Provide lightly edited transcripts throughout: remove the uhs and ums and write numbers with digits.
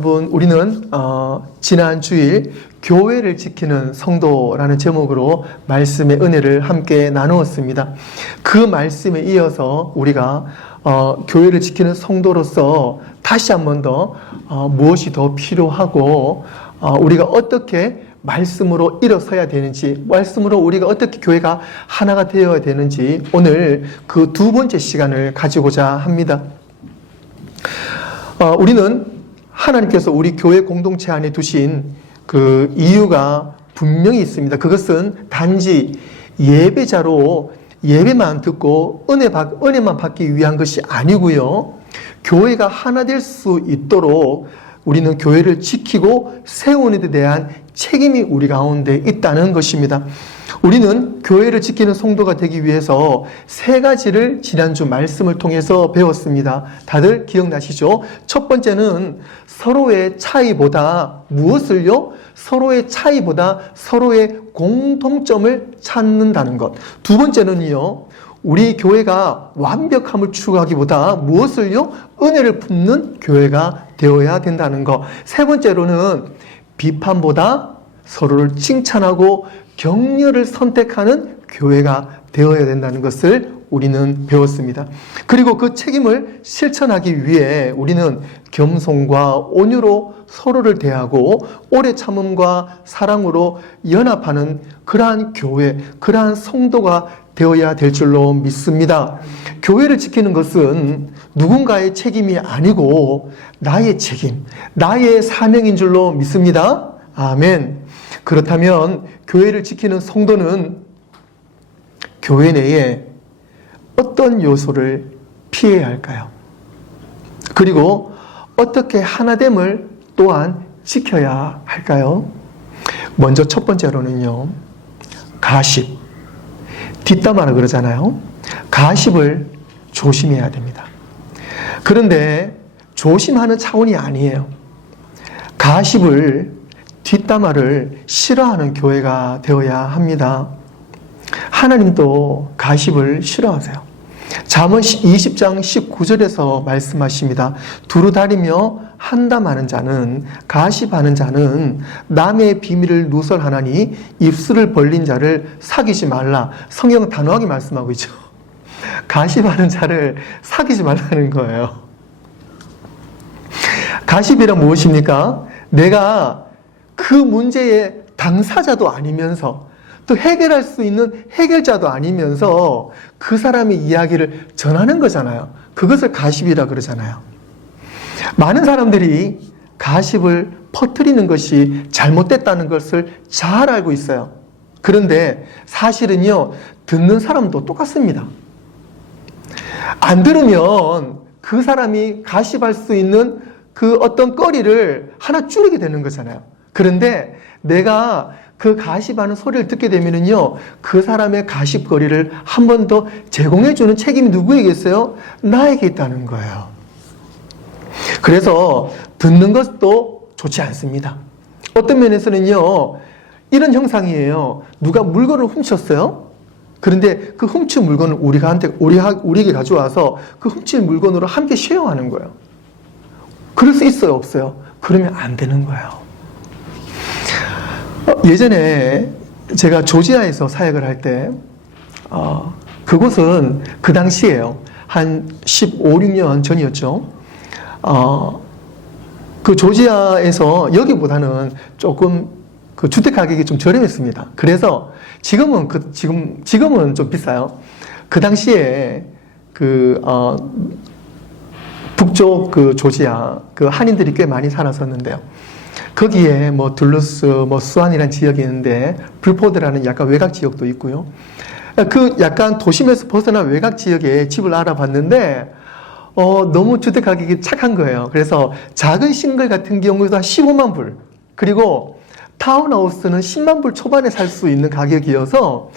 여러분, 우리는 지난 주일 교회를 지키는 성도라는 제목으로 말씀의 은혜를 함께 나누었습니다. 그 말씀에 이어서 우리가 교회를 지키는 성도로서 다시 한 번 더 무엇이 더 필요하고 우리가 어떻게 말씀으로 일어서야 되는지, 말씀으로 우리가 어떻게 교회가 하나가 되어야 되는지 오늘 그 두 번째 시간을 가지고자 합니다. 우리는 하나님께서 우리 교회 공동체 안에 두신 그 이유가 분명히 있습니다. 그것은 단지 예배자로 예배만 듣고 은혜만 받기 위한 것이 아니고요. 교회가 하나 될 수 있도록 우리는 교회를 지키고 세우는 데 대한 책임이 우리 가운데 있다는 것입니다. 우리는 교회를 지키는 성도가 되기 위해서 세 가지를 지난주 말씀을 통해서 배웠습니다. 다들 기억나시죠? 첫 번째는 서로의 차이보다 무엇을요? 서로의 차이보다 서로의 공통점을 찾는다는 것. 두 번째는요, 우리 교회가 완벽함을 추구하기보다 무엇을요? 은혜를 품는 교회가 되어야 된다는 것. 세 번째로는 비판보다 서로를 칭찬하고 격려를 선택하는 교회가 되어야 된다는 것을 우리는 배웠습니다. 그리고 그 책임을 실천하기 위해 우리는 겸손과 온유로 서로를 대하고 오래 참음과 사랑으로 연합하는 그러한 교회, 그러한 성도가 되어야 될 줄로 믿습니다. 교회를 지키는 것은 누군가의 책임이 아니고 나의 책임, 나의 사명인 줄로 믿습니다. 아멘. 그렇다면 교회를 지키는 성도는 교회 내에 어떤 요소를 피해야 할까요? 그리고 어떻게 하나됨을 또한 지켜야 할까요? 먼저 첫 번째로는요, 가십, 뒷담화라 그러잖아요. 가십을 조심해야 됩니다. 그런데 조심하는 차원이 아니에요. 가십을, 뒷담화를 싫어하는 교회가 되어야 합니다. 하나님도 가십을 싫어하세요. 잠언 20장 19절에서 말씀하십니다. 두루 다리며 한담하는 자는, 가십하는 자는 남의 비밀을 누설하나니 입술을 벌린 자를 사귀지 말라. 성경 단호하게 말씀하고 있죠. 가십하는 자를 사귀지 말라는 거예요. 가십이란 무엇입니까? 내가 그 문제의 당사자도 아니면서 또 해결할 수 있는 해결자도 아니면서 그 사람의 이야기를 전하는 거잖아요. 그것을 가십이라 그러잖아요. 많은 사람들이 가십을 퍼뜨리는 것이 잘못됐다는 것을 잘 알고 있어요. 그런데 사실은요, 듣는 사람도 똑같습니다. 안 들으면 그 사람이 가십할 수 있는 그 어떤 거리를 하나 줄이게 되는 거잖아요. 그런데 내가 그 가십하는 소리를 듣게 되면은요, 그 사람의 가십거리를 한 번 더 제공해주는 책임이 누구에게 있어요? 나에게 있다는 거예요. 그래서 듣는 것도 좋지 않습니다. 어떤 면에서는요, 이런 형상이에요. 누가 물건을 훔쳤어요? 그런데 그 훔친 물건을 우리에게 가져와서 그 훔친 물건으로 함께 쉐어하는 거예요. 그럴 수 있어요, 없어요? 그러면 안 되는 거예요. 예전에 제가 조지아에서 사역을 할 때, 그곳은 그 당시에요. 한 15, 16년 전이었죠. 그 조지아에서 여기보다는 조금 그 주택 가격이 좀 저렴했습니다. 그래서 지금은 좀 비싸요. 그 당시에 북쪽 그 조지아 그 한인들이 꽤 많이 살았었는데요. 거기에 뭐 둘루스, 수안이라는 지역이 있는데 불포드라는 약간 외곽 지역도 있고요. 그 약간 도심에서 벗어난 외곽 지역에 집을 알아봤는데 너무 주택 가격이 착한 거예요. 그래서 작은 싱글 같은 경우에도 한 15만 불, 그리고 타운하우스는 10만 불 초반에 살 수 있는 가격이어서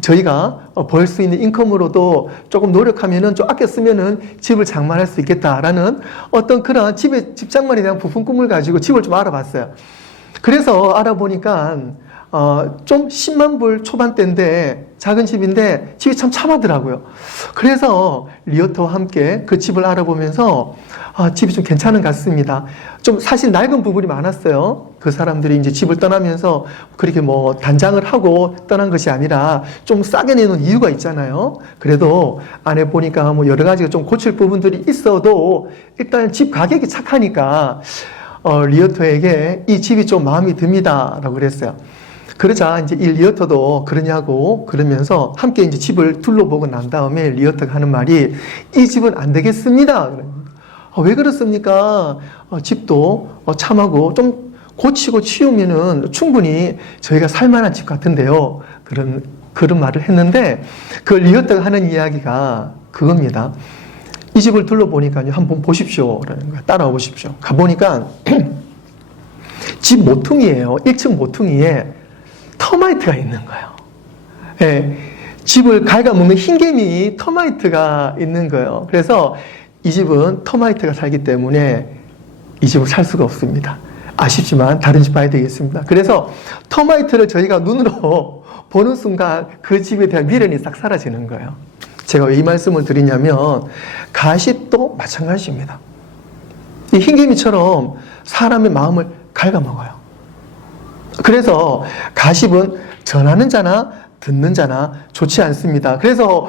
저희가 벌 수 있는 인컴으로도 조금 노력하면은 좀 아껴 쓰면은 집을 장만할 수 있겠다라는 어떤 그런 집 장만에 대한 부푼 꿈을 가지고 집을 좀 알아봤어요. 그래서 알아보니까 좀 10만 불 초반대인데 작은 집인데 집이 참 참하더라고요. 그래서 리어터와 함께 그 집을 알아보면서 집이 좀 괜찮은 것 같습니다. 좀 사실 낡은 부분이 많았어요. 그 사람들이 이제 집을 떠나면서 그렇게 뭐 단장을 하고 떠난 것이 아니라 좀 싸게 내놓은 이유가 있잖아요. 그래도 안에 보니까 뭐 여러 가지가 좀 고칠 부분들이 있어도 일단 집 가격이 착하니까 리어터에게 이 집이 좀 마음이 듭니다. 라고 그랬어요. 그러자 이제 이 리어터도 그러냐고 그러면서 함께 이제 집을 둘러보고 난 다음에 리어터가 하는 말이 이 집은 안 되겠습니다. 왜 그렇습니까? 집도 참하고 좀 고치고 치우면은 충분히 저희가 살만한 집 같은데요. 그런 말을 했는데 그 리어터가 하는 이야기가 그겁니다. 이 집을 둘러보니까요. 한번 보십시오. 라는 거예요. 따라와 보십시오. 가보니까 집 모퉁이에요. 1층 모퉁이에 터마이트가 있는 거예요. 예, 집을 갉아먹는 흰개미 터마이트가 있는 거예요. 그래서 이 집은 터마이트가 살기 때문에 이 집을 살 수가 없습니다. 아쉽지만 다른 집 봐야 되겠습니다. 그래서 터마이트를 저희가 눈으로 보는 순간 그 집에 대한 미련이 싹 사라지는 거예요. 제가 왜 이 말씀을 드리냐면 가십도 마찬가지입니다. 이 흰개미처럼 사람의 마음을 갉아먹어요. 그래서 가십은 전하는 자나 듣는 자나 좋지 않습니다. 그래서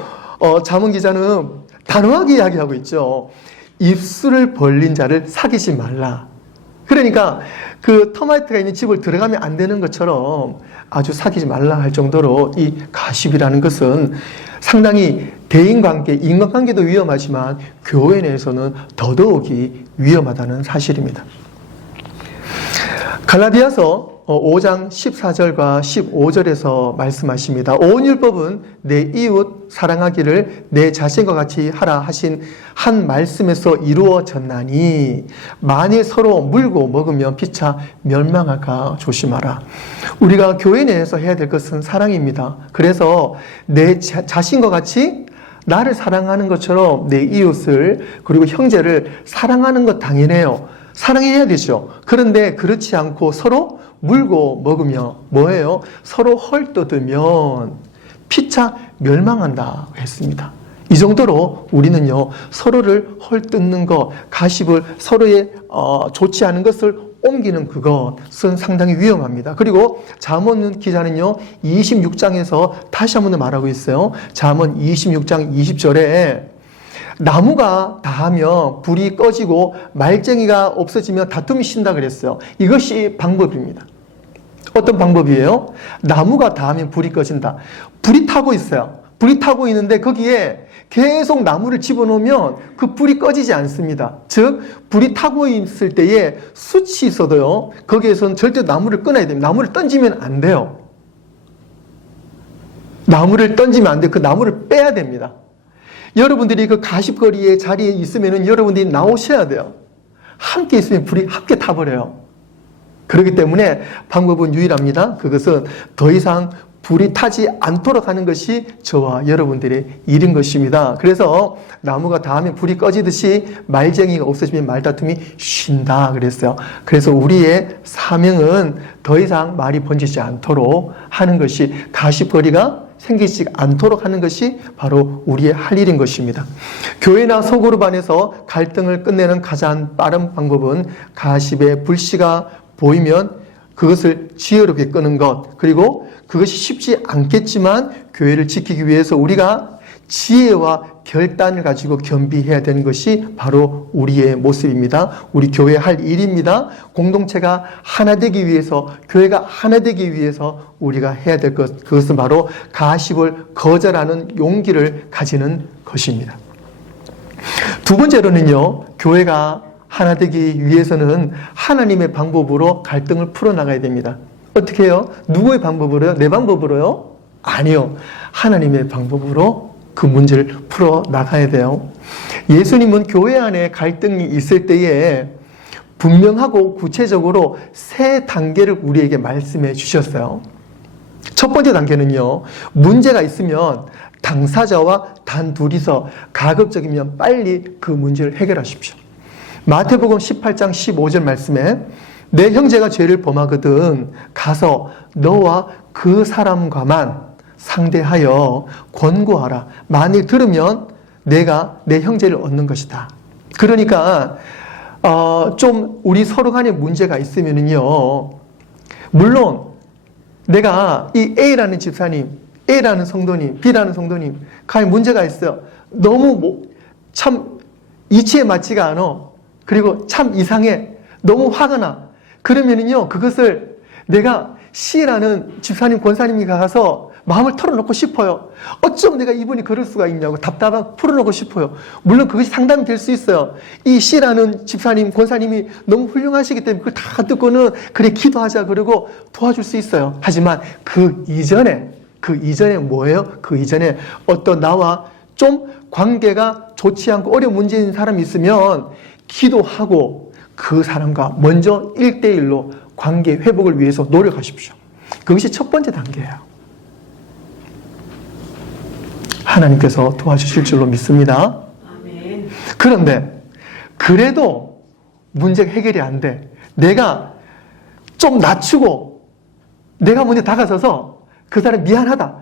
잠언 기자는 단호하게 이야기하고 있죠. 입술을 벌린 자를 사귀지 말라. 그러니까 그 터마이트가 있는 집을 들어가면 안 되는 것처럼 아주 사귀지 말라 할 정도로 이 가십이라는 것은 상당히 대인관계, 인간관계도 위험하지만 교회 내에서는 더더욱이 위험하다는 사실입니다. 갈라디아서 5장 14절과 15절에서 말씀하십니다. 오온율법은 내 이웃 사랑하기를 내 자신과 같이 하라 하신 한 말씀에서 이루어졌나니 만일 서로 물고 먹으면 피차 멸망할까 조심하라. 우리가 교회 내에서 해야 될 것은 사랑입니다. 그래서 내 자신과 같이 나를 사랑하는 것처럼 내 이웃을 그리고 형제를 사랑하는 것 당연해요. 사랑해야 되죠. 그런데 그렇지 않고 서로 물고 먹으며 뭐예요? 서로 헐뜯으면 피차 멸망한다고 했습니다. 이 정도로 우리는요 서로를 헐뜯는 것, 가십을 서로의 좋지 않은 것을 옮기는 그것은 상당히 위험합니다. 그리고 잠언 기자는요 26장에서 다시 한번 말하고 있어요. 잠언 26장 20절에 나무가 다하면 불이 꺼지고 말쟁이가 없어지면 다툼이 쉰다 그랬어요. 이것이 방법입니다. 어떤 방법이에요? 나무가 다하면 불이 꺼진다. 불이 타고 있어요. 불이 타고 있는데 거기에 계속 나무를 집어넣으면 그 불이 꺼지지 않습니다. 즉 불이 타고 있을 때에 숯이 있어도요 거기에서는 절대 나무를 끊어야 됩니다. 나무를 던지면 안 돼요. 나무를 던지면 안 돼요. 그 나무를 빼야 됩니다. 여러분들이 그 가십거리의 자리에 있으면 여러분들이 나오셔야 돼요. 함께 있으면 불이 함께 타버려요. 그렇기 때문에 방법은 유일합니다. 그것은 더 이상 불이 타지 않도록 하는 것이 저와 여러분들의 일인 것입니다. 그래서 나무가 닿으면 불이 꺼지듯이 말쟁이가 없어지면 말다툼이 쉰다 그랬어요. 그래서 우리의 사명은 더 이상 말이 번지지 않도록 하는 것이 가십거리가 생기지 않도록 하는 것이 바로 우리의 할 일인 것입니다. 교회나 소그룹 안에서 갈등을 끝내는 가장 빠른 방법은 가십의 불씨가 보이면 그것을 지혜롭게 끄는 것, 그리고 그것이 쉽지 않겠지만 교회를 지키기 위해서 우리가 지혜와 결단을 가지고 겸비해야 되는 것이 바로 우리의 모습입니다. 우리 교회의 할 일입니다. 공동체가 하나 되기 위해서, 교회가 하나 되기 위해서 우리가 해야 될 것, 그것은 바로 가십을 거절하는 용기를 가지는 것입니다. 두 번째로는요, 교회가 하나 되기 위해서는 하나님의 방법으로 갈등을 풀어나가야 됩니다. 어떻게 해요? 누구의 방법으로요? 내 방법으로요? 아니요. 하나님의 방법으로 그 문제를 풀어나가야 돼요. 예수님은 교회 안에 갈등이 있을 때에 분명하고 구체적으로 세 단계를 우리에게 말씀해 주셨어요. 첫 번째 단계는요, 문제가 있으면 당사자와 단 둘이서 가급적이면 빨리 그 문제를 해결하십시오. 마태복음 18장 15절 말씀에 내 형제가 죄를 범하거든 가서 너와 그 사람과만 상대하여 권고하라. 만일 들으면 내가 내 형제를 얻는 것이다. 그러니까 좀 우리 서로 간에 문제가 있으면은요, 물론 내가 이 A라는 집사님, A라는 성도님, B라는 성도님 간에 문제가 있어요. 너무 참 이치에 맞지가 않아. 그리고 참 이상해. 너무 화가 나. 그러면은요, 그것을 내가 C라는 집사님, 권사님이 가서 마음을 털어놓고 싶어요. 어쩜 내가 이분이 그럴 수가 있냐고 답답하고 풀어놓고 싶어요. 물론 그것이 상담이 될 수 있어요. 이 C라는 집사님, 권사님이 너무 훌륭하시기 때문에 그걸 다 듣고는 그래 기도하자 그러고 도와줄 수 있어요. 하지만 그 이전에 뭐예요? 그 이전에 어떤 나와 좀 관계가 좋지 않고 어려운 문제인 사람이 있으면 기도하고 그 사람과 먼저 1대1로 관계 회복을 위해서 노력하십시오. 그것이 첫 번째 단계예요. 하나님께서 도와주실 줄로 믿습니다. 아멘. 그런데 그래도 문제가 해결이 안 돼. 내가 좀 낮추고 내가 먼저 다가서서 그 사람 미안하다.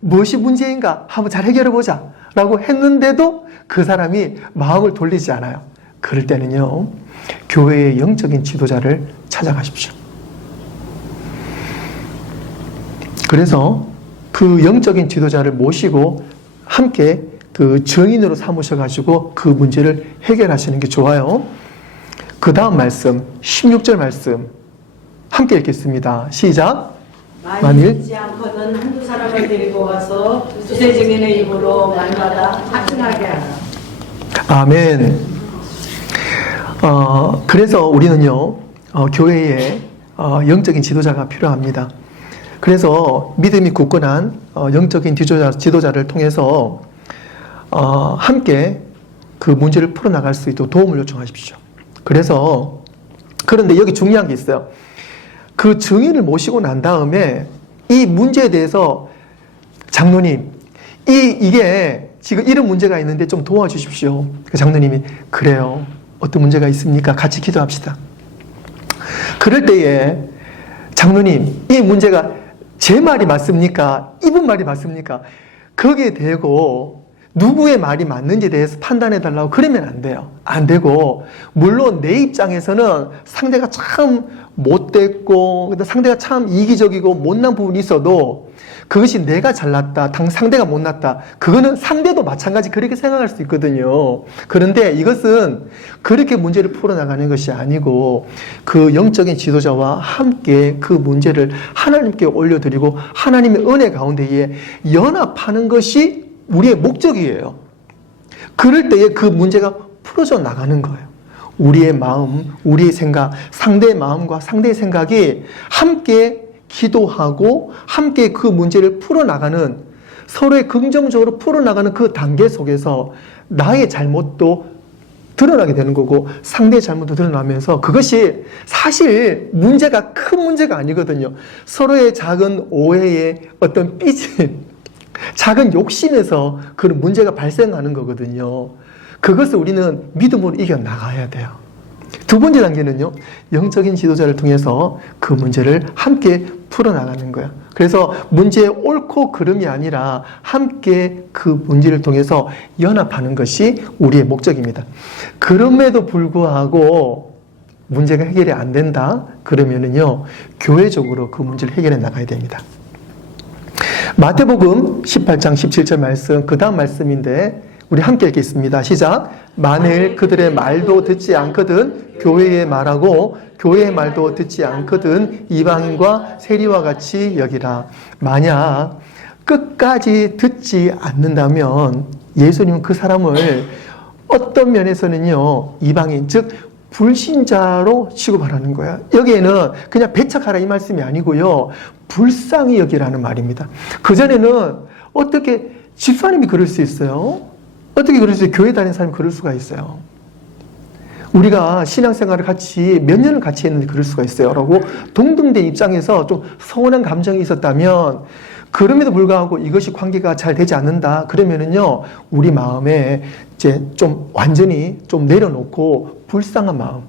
무엇이 문제인가 한번 잘 해결해 보자 라고 했는데도 그 사람이 마음을 돌리지 않아요. 그럴 때는요, 교회의 영적인 지도자를 찾아가십시오. 그래서 그 영적인 지도자를 모시고 함께 그 증인으로 삼으셔가지고 그 문제를 해결하시는 게 좋아요. 그 다음 말씀, 16절 말씀 함께 읽겠습니다. 시작. 만일 믿지 않거든 한두 사람을 데리고 와서 두세 증인의 입으로 말마다 확증하게 하라. 아멘. 그래서 우리는요, 교회에 영적인 지도자가 필요합니다. 그래서 믿음이 굳건한 영적인 지도자를 통해서 함께 그 문제를 풀어나갈 수 있도록 도움을 요청하십시오. 그런데 여기 중요한 게 있어요. 그 증인을 모시고 난 다음에 이 문제에 대해서 장로님, 이게 지금 이런 문제가 있는데 좀 도와주십시오. 그 장로님이 그래요. 어떤 문제가 있습니까? 같이 기도합시다. 그럴 때에 장로님, 이 문제가 제 말이 맞습니까? 이분 말이 맞습니까? 거기에 대고 누구의 말이 맞는지에 대해서 판단해달라고 그러면 안 돼요. 안 되고, 물론 내 입장에서는 상대가 참 못됐고 상대가 참 이기적이고 못난 부분이 있어도 그것이 내가 잘났다, 상대가 못났다, 그거는 상대도 마찬가지 그렇게 생각할 수 있거든요. 그런데 이것은 그렇게 문제를 풀어나가는 것이 아니고 그 영적인 지도자와 함께 그 문제를 하나님께 올려드리고 하나님의 은혜 가운데에 연합하는 것이 우리의 목적이에요. 그럴 때에 그 문제가 풀어져 나가는 거예요. 우리의 마음, 우리의 생각, 상대의 마음과 상대의 생각이 함께 기도하고 함께 그 문제를 풀어나가는, 서로의 긍정적으로 풀어나가는 그 단계 속에서 나의 잘못도 드러나게 되는 거고 상대의 잘못도 드러나면서 그것이 사실 문제가 큰 문제가 아니거든요. 서로의 작은 오해의 어떤 삐짐, 작은 욕심에서 그런 문제가 발생하는 거거든요. 그것을 우리는 믿음으로 이겨나가야 돼요. 두 번째 단계는요, 영적인 지도자를 통해서 그 문제를 함께 풀어나가는 거예요. 그래서 문제의 옳고 그름이 아니라 함께 그 문제를 통해서 연합하는 것이 우리의 목적입니다. 그럼에도 불구하고 문제가 해결이 안 된다? 그러면은요, 교회적으로 그 문제를 해결해 나가야 됩니다. 마태복음 18장 17절 말씀, 그 다음 말씀인데 우리 함께 읽겠습니다. 시작. 만일 그들의 말도 듣지 않거든 교회의 말하고 교회의 말도 듣지 않거든 이방인과 세리와 같이 여기라. 만약 끝까지 듣지 않는다면 예수님은 그 사람을 어떤 면에서는요, 이방인, 즉 불신자로 취급하라는 거야. 여기에는 그냥 배척하라 이 말씀이 아니고요, 불쌍히 여기라는 말입니다. 그전에는 어떻게 집사님이 그럴 수 있어요? 어떻게 그럴 수 있어요? 교회 다니는 사람이 그럴 수가 있어요. 우리가 신앙생활을 같이 몇 년을 같이 했는데 그럴 수가 있어요 라고 동등된 입장에서 좀 서운한 감정이 있었다면, 그럼에도 불구하고 이것이 관계가 잘 되지 않는다 그러면은요, 우리 마음에 이제 좀 완전히 좀 내려놓고 불쌍한 마음,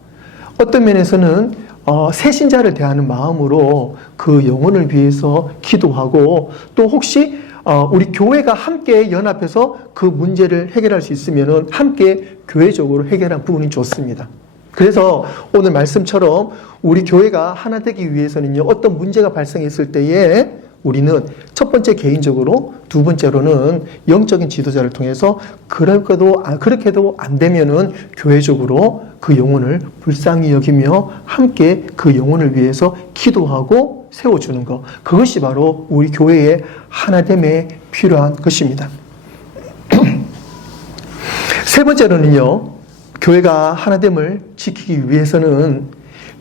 어떤 면에서는 새신자를 대하는 마음으로 그 영혼을 위해서 기도하고, 또 혹시 우리 교회가 함께 연합해서 그 문제를 해결할 수 있으면은 함께 교회적으로 해결한 부분이 좋습니다. 그래서 오늘 말씀처럼 우리 교회가 하나 되기 위해서는요, 어떤 문제가 발생했을 때에 우리는 첫 번째 개인적으로, 두 번째로는 영적인 지도자를 통해서 그렇게도 안 되면은 교회적으로 그 영혼을 불쌍히 여기며 함께 그 영혼을 위해서 기도하고 세워주는 것. 그것이 바로 우리 교회의 하나됨에 필요한 것입니다. 세 번째로는요, 교회가 하나됨을 지키기 위해서는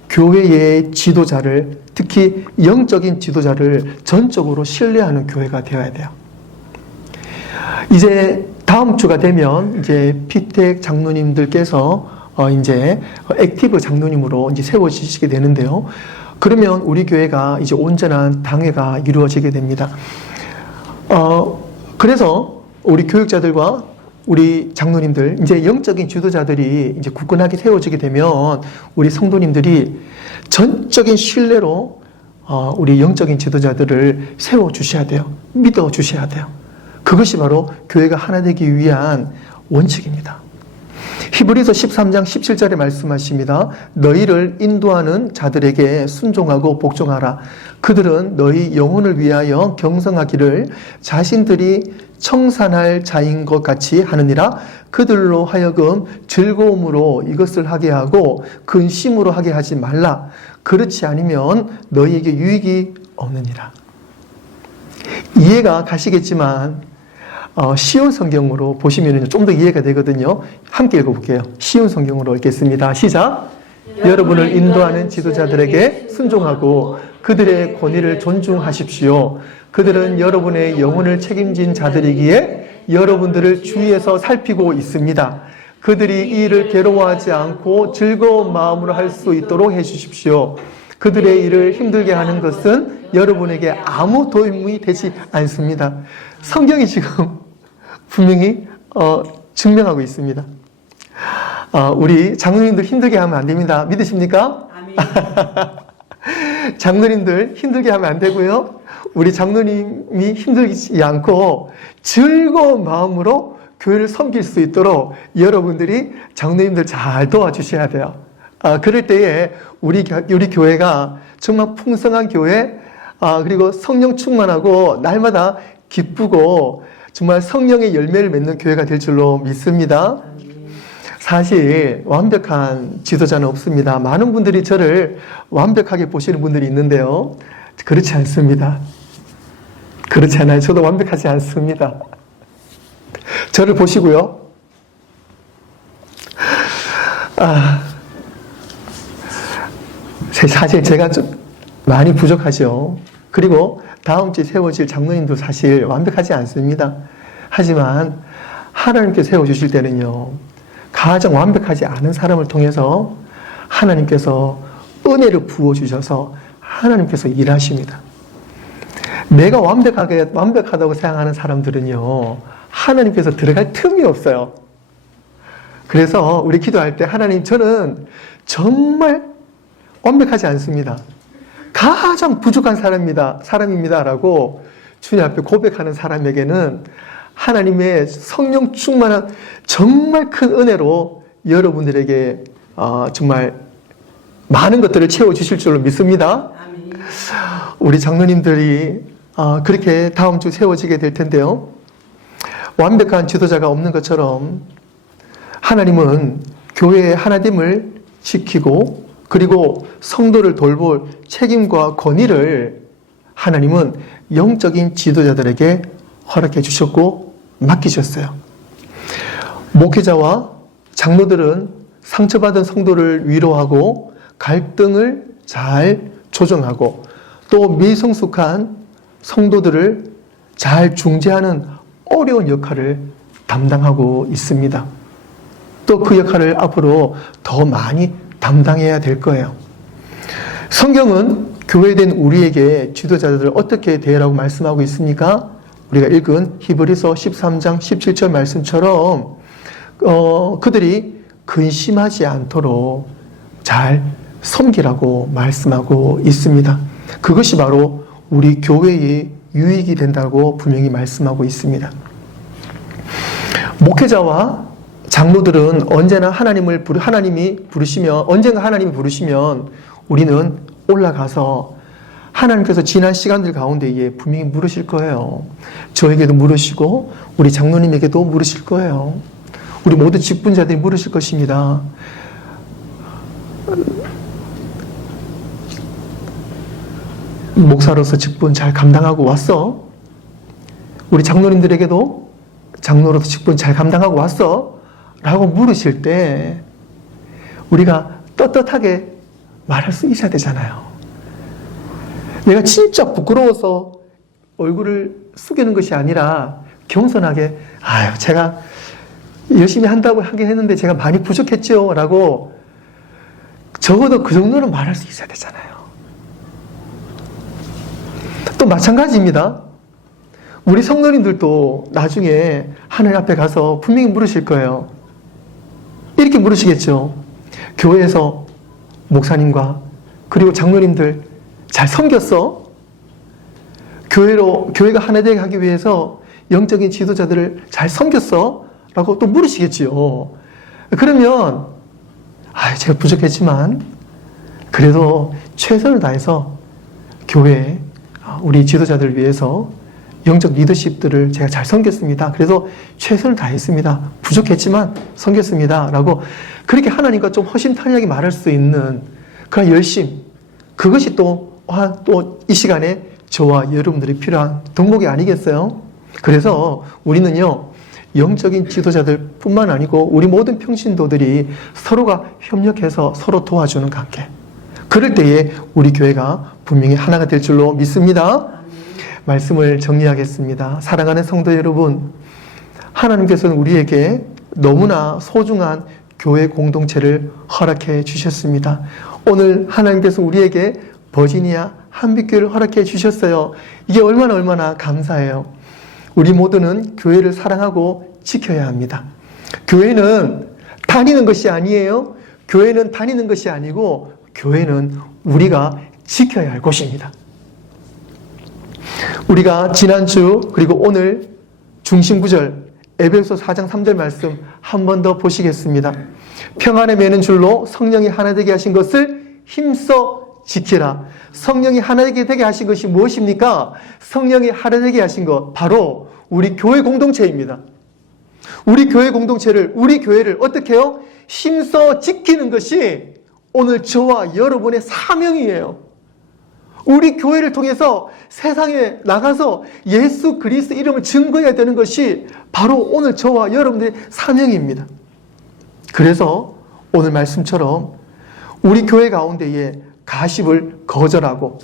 교회의 지도자를, 특히 영적인 지도자를 전적으로 신뢰하는 교회가 되어야 돼요. 이제 다음 주가 되면 이제 피택 장로님들께서 이제 액티브 장로님으로 이제 세워지시게 되는데요. 그러면 우리 교회가 이제 온전한 당회가 이루어지게 됩니다. 그래서 우리 교육자들과 우리 장로님들, 이제 영적인 지도자들이 이제 굳건하게 세워지게 되면 우리 성도님들이 전적인 신뢰로 우리 영적인 지도자들을 세워주셔야 돼요. 믿어주셔야 돼요. 그것이 바로 교회가 하나 되기 위한 원칙입니다. 히브리서 13장 17절에 말씀하십니다. 너희를 인도하는 자들에게 순종하고 복종하라. 그들은 너희 영혼을 위하여 경성하기를 자신들이 청산할 자인 것 같이 하느니라. 그들로 하여금 즐거움으로 이것을 하게 하고 근심으로 하게 하지 말라. 그렇지 않으면 너희에게 유익이 없느니라. 이해가 가시겠지만 쉬운 성경으로 보시면 좀 더 이해가 되거든요. 함께 읽어볼게요. 쉬운 성경으로 읽겠습니다. 시작! 여러분을 인도하는 지도자들에게 순종하고 그들의 권위를 존중하십시오. 그들은 여러분의 영혼을 책임진 자들이기에 여러분들을 주위에서 살피고 있습니다. 그들이 이 일을 괴로워하지 않고 즐거운 마음으로 할 수 있도록 해주십시오. 그들의 일을 힘들게 하는 것은 여러분에게 아무 도움이 되지 않습니다. 성경이 지금 분명히 증명하고 있습니다. 우리 장로님들 힘들게 하면 안 됩니다. 믿으십니까? 아멘. 장로님들 힘들게 하면 안 되고요. 우리 장로님이 힘들지 않고 즐거운 마음으로 교회를 섬길 수 있도록 여러분들이 장로님들 잘 도와주셔야 돼요. 그럴 때에 우리 교회가 정말 풍성한 교회, 그리고 성령 충만하고 날마다 기쁘고 정말 성령의 열매를 맺는 교회가 될 줄로 믿습니다. 사실 완벽한 지도자는 없습니다. 많은 분들이 저를 완벽하게 보시는 분들이 있는데요. 그렇지 않습니다. 그렇지 않아요. 저도 완벽하지 않습니다. 저를 보시고요. 사실 제가 좀 많이 부족하죠. 그리고 다음 주에 세워질 장로님도 사실 완벽하지 않습니다. 하지만 하나님께 세워주실 때는요, 가장 완벽하지 않은 사람을 통해서 하나님께서 은혜를 부어주셔서 하나님께서 일하십니다. 내가 완벽하다고 생각하는 사람들은요, 하나님께서 들어갈 틈이 없어요. 그래서 우리 기도할 때 하나님, 저는 정말 완벽하지 않습니다. 가장 부족한 사람입니다라고 주님 앞에 고백하는 사람에게는 하나님의 성령 충만한 정말 큰 은혜로 여러분들에게 정말 많은 것들을 채워주실 줄로 믿습니다. 아멘. 우리 장로님들이 그렇게 다음 주 세워지게 될 텐데요. 완벽한 지도자가 없는 것처럼 하나님은 교회의 하나됨을 지키고 그리고 성도를 돌볼 책임과 권위를 하나님은 영적인 지도자들에게 허락해 주셨고 맡기셨어요. 목회자와 장로들은 상처받은 성도를 위로하고 갈등을 잘 조정하고 또 미성숙한 성도들을 잘 중재하는 어려운 역할을 담당하고 있습니다. 또 그 역할을 앞으로 더 많이 담당해야 될 거예요. 성경은 교회된 우리에게 지도자들을 어떻게 대하라고 말씀하고 있습니까? 우리가 읽은 히브리서 13장 17절 말씀처럼 그들이 근심하지 않도록 잘 섬기라고 말씀하고 있습니다. 그것이 바로 우리 교회의 유익이 된다고 분명히 말씀하고 있습니다. 목회자와 장로들은 언제나 하나님이 부르시면, 언젠가 하나님이 부르시면 우리는 올라가서 하나님께서 지난 시간들 가운데에 분명히 물으실 거예요. 저에게도 물으시고 우리 장로님에게도 물으실 거예요. 우리 모든 직분자들이 물으실 것입니다. 목사로서 직분 잘 감당하고 왔어? 우리 장로님들에게도 장로로서 직분 잘 감당하고 왔어? 라고 물으실 때 우리가 떳떳하게 말할 수 있어야 되잖아요. 내가 진짜 부끄러워서 얼굴을 숙이는 것이 아니라 겸손하게 제가 열심히 한다고 하긴 했는데 제가 많이 부족했죠 라고 적어도 그 정도는 말할 수 있어야 되잖아요. 또 마찬가지입니다. 우리 성도님들도 나중에 하나님 앞에 가서 분명히 물으실 거예요. 이렇게 물으시겠죠. 교회에서 목사님과 그리고 장로님들 잘 섬겼어? 교회가 하나되게 하기 위해서 영적인 지도자들을 잘 섬겼어? 라고 또 물으시겠지요. 그러면 제가 부족했지만 그래도 최선을 다해서 교회 우리 지도자들을 위해서 영적 리더십들을 제가 잘 섬겼습니다. 그래서 최선을 다했습니다. 부족했지만 섬겼습니다. 라고 그렇게 하나님과 좀 허심탄회하게 말할 수 있는 그런 열심, 그것이 또 이 시간에 저와 여러분들이 필요한 덕목이 아니겠어요? 그래서 우리는요, 영적인 지도자들 뿐만 아니고 우리 모든 평신도들이 서로가 협력해서 서로 도와주는 관계. 그럴 때에 우리 교회가 분명히 하나가 될 줄로 믿습니다. 말씀을 정리하겠습니다. 사랑하는 성도 여러분, 하나님께서는 우리에게 너무나 소중한 교회 공동체를 허락해 주셨습니다. 오늘 하나님께서 우리에게 버지니아 한빛교회를 허락해 주셨어요. 이게 얼마나 감사해요. 우리 모두는 교회를 사랑하고 지켜야 합니다. 교회는 다니는 것이 아니에요. 교회는 다니는 것이 아니고 교회는 우리가 지켜야 할 곳입니다. 우리가 지난주 그리고 오늘 중심 구절 에베소 4장 3절 말씀 한 번 더 보시겠습니다. 평안에 매는 줄로 성령이 하나 되게 하신 것을 힘써 지키라. 성령이 하나 되게 하신 것이 무엇입니까? 성령이 하나 되게 하신 것 바로 우리 교회 공동체입니다. 우리 교회 공동체를, 우리 교회를 어떻게 해요? 힘써 지키는 것이 오늘 저와 여러분의 사명이에요. 우리 교회를 통해서 세상에 나가서 예수 그리스도 이름을 증거해야 되는 것이 바로 오늘 저와 여러분들의 사명입니다. 그래서 오늘 말씀처럼 우리 교회 가운데에 가십을 거절하고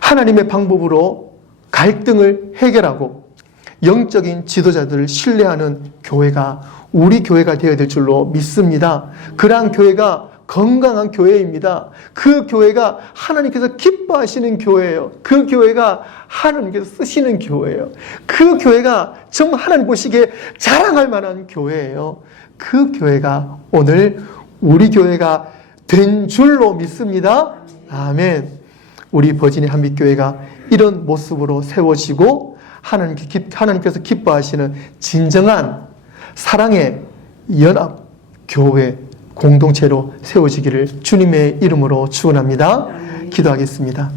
하나님의 방법으로 갈등을 해결하고 영적인 지도자들을 신뢰하는 교회가 우리 교회가 되어야 될 줄로 믿습니다. 그러한 교회가 건강한 교회입니다. 그 교회가 하나님께서 기뻐하시는 교회예요. 그 교회가 하나님께서 쓰시는 교회예요. 그 교회가 정말 하나님 보시기에 자랑할 만한 교회예요. 그 교회가 오늘 우리 교회가 된 줄로 믿습니다. 아멘. 우리 버지니 한빛교회가 이런 모습으로 세워지고 하나님께서 기뻐하시는 진정한 사랑의 연합 교회 공동체로 세워지기를 주님의 이름으로 축원합니다. 기도하겠습니다.